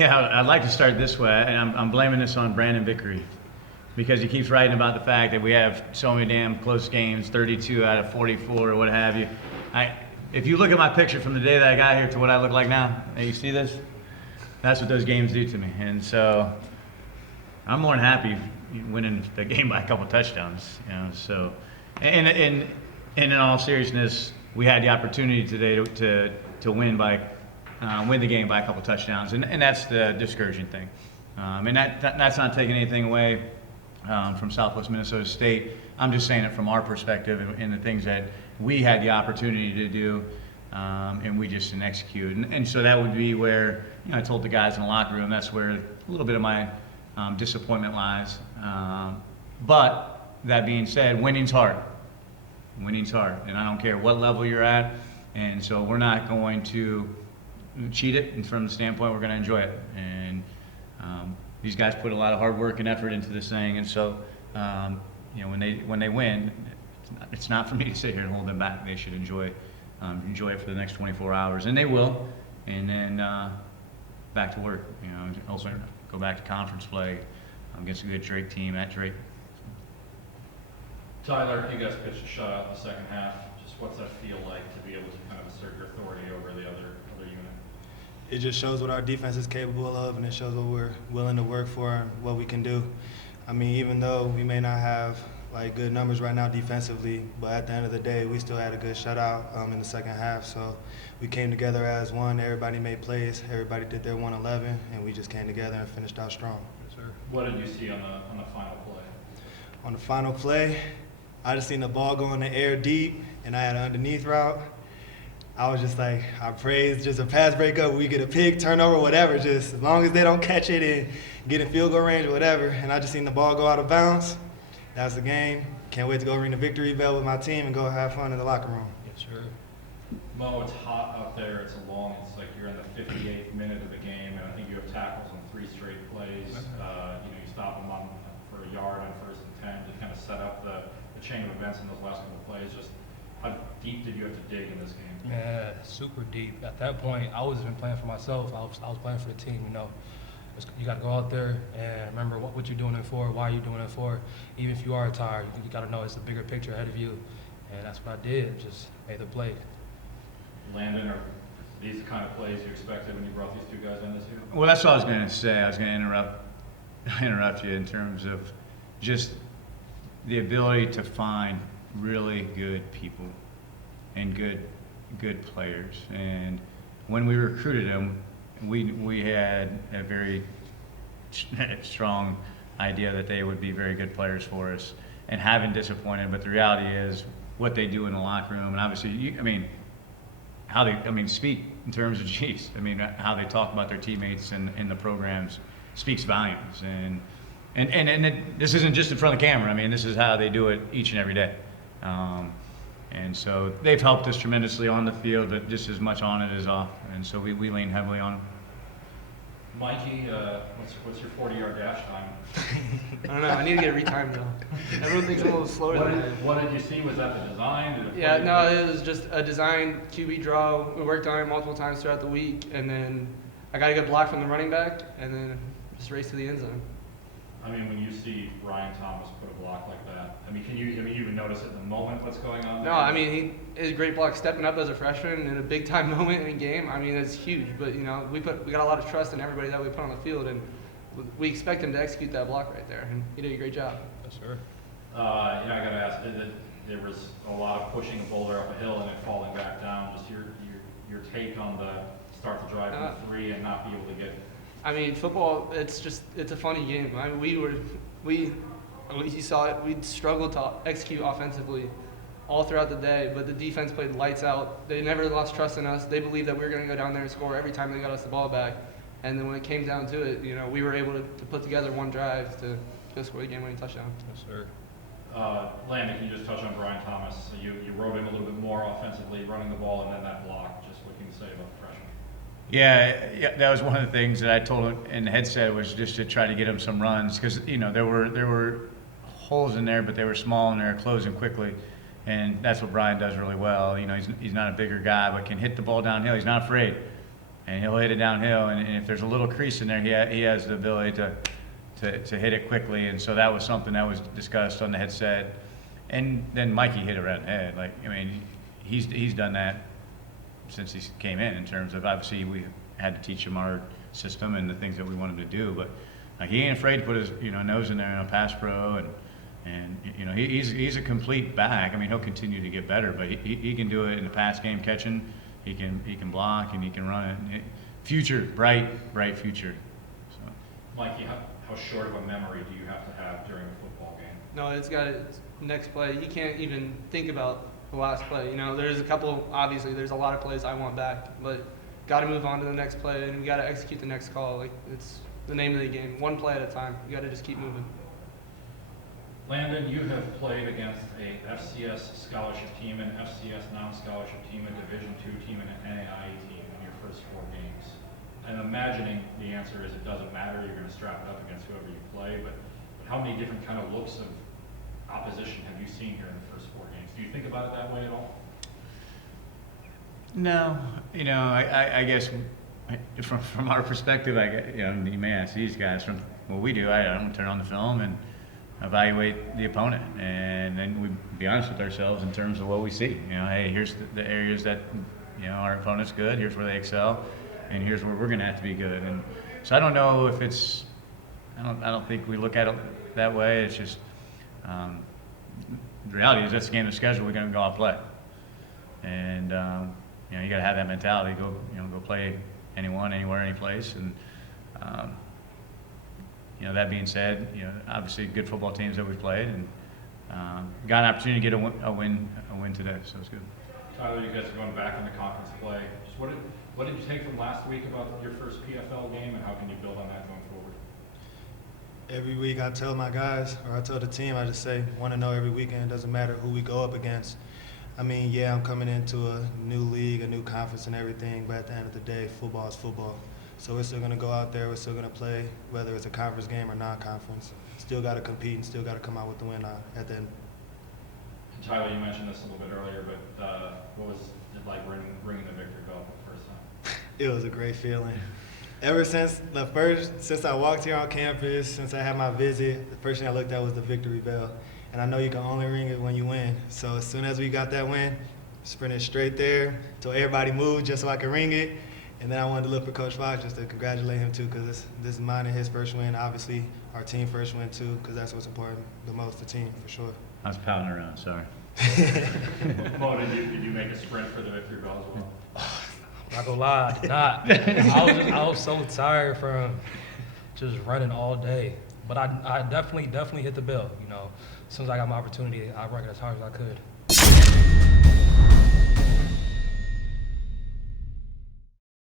Yeah, I'd like to start this way, and I'm blaming this on Brandon Vickery because he keeps writing about the fact that we have so many damn close games, 32 out of 44 or what have you. If you look at my picture from the day that I got here to what I look like now, hey, you see this? That's what those games do to me. And so I'm more than happy winning the game by a couple touchdowns. So and in all seriousness, we had the opportunity today to win the game by a couple touchdowns, and that's the discouraging thing. And that's not taking anything away from Southwest Minnesota State. I'm just saying it from our perspective and the things that we had the opportunity to do, and we just didn't execute. And so that would be where I told the guys in the locker room that's where a little bit of my disappointment lies. But that being said, winning's hard. Winning's hard, and I don't care what level you're at. And so we're not going to cheat it, and from the standpoint we're going to enjoy it. And these guys put a lot of hard work and effort into this thing, and so when they win, it's not for me to sit here and hold them back. They should enjoy it for the next 24 hours, and they will. And then back to work. Go back to conference play against a good Drake team at Drake. Tyler, you guys pitched a shutout in the second half. Just what's that feel like to be able to kind of assert your authority over the other unit? It just shows what our defense is capable of, and it shows what we're willing to work for and what we can do. I mean, even though we may not have good numbers right now defensively, but at the end of the day, we still had a good shutout in the second half. So we came together as one. Everybody made plays. Everybody did their 111, and we just came together and finished out strong. Yes, sir. What did you see on the final play? On the final play, I just seen the ball go in the air deep, and I had an underneath route. I was just like, I praise just a pass breakup, we get a pick, turnover, whatever, just as long as they don't catch it and get in field goal range or whatever. And I just seen the ball go out of bounds. That's the game. Can't wait to go ring the victory bell with my team and go have fun in the locker room. Yes, sir. Mo, it's hot out there. It's like you're in the 58th minute of the game, and I think you have tackles on 3 straight plays. You stop them for a yard on 1st and 10 to kind of set up the chain of events in those last couple of plays. Just how deep did you have to dig in this game? Yeah, super deep. At that point, I wasn't even playing for myself. I was playing for the team. You got to go out there and remember what you're doing it for, why you're doing it for. Even if you are tired, you got to know it's the bigger picture ahead of you. And that's what I did. Just made the play. Landon, are these the kind of plays you expected when you brought these 2 guys in this year? Well, that's what I was going to say. I was going to interrupt you in terms of just the ability to find really good people and good players. And when we recruited them, we had a very strong idea that they would be very good players for us, and haven't disappointed. But the reality is what they do in the locker room, and obviously, speak in terms of how they talk about their teammates and the programs speaks volumes. And this isn't just in front of the camera. This is how they do it each and every day. And so they've helped us tremendously on the field, but just as much on it as off. And so we lean heavily on them. Mikey, what's your 40-yard dash time? I don't know. I need to get it retimed though. Everyone thinks I'm a little slower than that. What did you see? Was that the design? Yeah, no, it was just a design QB draw. We worked on it multiple times throughout the week, and then I got a good block from the running back, and then just raced to the end zone. When you see Ryan Thomas put a block like that, can you even notice it in the moment what's going on? No, he is a great block, stepping up as a freshman in a big time moment in a game. It's huge, but we got a lot of trust in everybody that we put on the field, and we expect him to execute that block right there, and he did a great job. Yes, sir. I got to ask, there was a lot of pushing a boulder up a hill and it falling back down. Just your take on the start the drive from 3 and not be able to get. Football, it's a funny game. You saw it, we struggled to execute offensively all throughout the day, but the defense played lights out. They never lost trust in us. They believed that we were going to go down there and score every time they got us the ball back. And then when it came down to it, we were able to put together one drive to score the game-winning touchdown. Yes, sir. Landon, can you just touch on Brian Thomas? You wrote him a little bit more offensively, running the ball, and then that block. Just what can you say about the freshman? Yeah, that was one of the things that I told him in the headset was just to try to get him some runs because there were holes in there, but they were small and they were closing quickly, and that's what Brian does really well. He's not a bigger guy, but can hit the ball downhill. He's not afraid, and he'll hit it downhill. And if there's a little crease in there, he has the ability to hit it quickly. And so that was something that was discussed on the headset. And then Mikey hit it right in the head. Like, I mean, he's done that since he came in terms of, obviously we had to teach him our system and the things that we want him to do, but he ain't afraid to put his nose in there in a pass pro, and he's a complete back. I mean, he'll continue to get better, but he can do it in the pass game, catching. He can block and he can run it. Future, bright future. So. Mikey, how short of a memory do you have to have during a football game? No, it's got its next play. You can't even think about the last play. There's a couple, obviously, there's a lot of plays I want back, but got to move on to the next play, and we got to execute the next call. Like, it's the name of the game. One play at a time. You got to just keep moving. Landon, you have played against a FCS scholarship team, an FCS non-scholarship team, a Division II team, and an NAIA team in your first 4 games. I'm imagining the answer is it doesn't matter. You're going to strap it up against whoever you play, but how many different kind of looks of opposition have you seen here in the first 4 games? Do you think about it that way at all? No, I guess from our perspective, you may ask these guys from what we do. I don't turn on the film and evaluate the opponent, and then we be honest with ourselves in terms of what we see. Hey, here's the areas that our opponent's good. Here's where they excel, and here's where we're going to have to be good. And so I don't know if it's. I don't think we look at it that way. It's just the reality is that's the game of schedule. We're going to go out and play, and you got to have that mentality. Go play anyone, anywhere, any place. And that being said, obviously good football teams that we've played, and got an opportunity to get a win today, so it's good. Tyler, you guys are going back into conference play. Just what did you take from last week about your first PFL game, and how can you build on that going forward? Every week I tell my guys, or I tell the team, I just say, want to know every weekend, it doesn't matter who we go up against. I mean, yeah, I'm coming into a new league, a new conference and everything, but at the end of the day, football is football. So we're still going to go out there, we're still going to play, whether it's a conference game or non-conference. Still got to compete and still got to come out with the win at the end. And Tyler, you mentioned this a little bit earlier, but what was it like ringing the victory bell for the first time? It was a great feeling. Ever since I walked here on campus, since I had my visit, the first thing I looked at was the victory bell. And I know you can only ring it when you win. So as soon as we got that win, sprinted straight there till everybody moved just so I could ring it. And then I wanted to look for Coach Fox just to congratulate him too, because this is mine and his first win. Obviously, our team first win too, because that's what's important the most, the team, for sure. I was pouting around, sorry. Mo, did you make a sprint for the victory bell as well? Not gonna lie, I did not. I was so tired from just running all day. But I definitely hit the bell. As soon as I got my opportunity, I ran it as hard as I could.